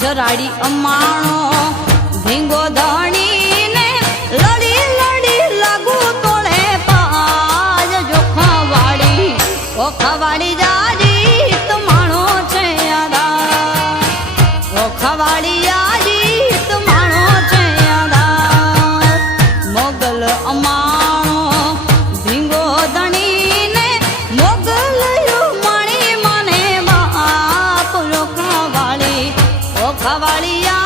જરાડી અમાણો ભીંગો ધણી ને લડી લડી લાગુ તોડે પાજ જોખવાડી ઓખવાડી ભવાળિયા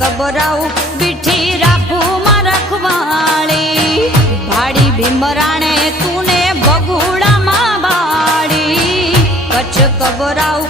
કબરાઉ બીઠી રાખું માં રખવાળી ભાડી ભીમરાણે તું ને બગુડામાં બાળી. કચ્છ કબરાઉ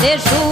desejo.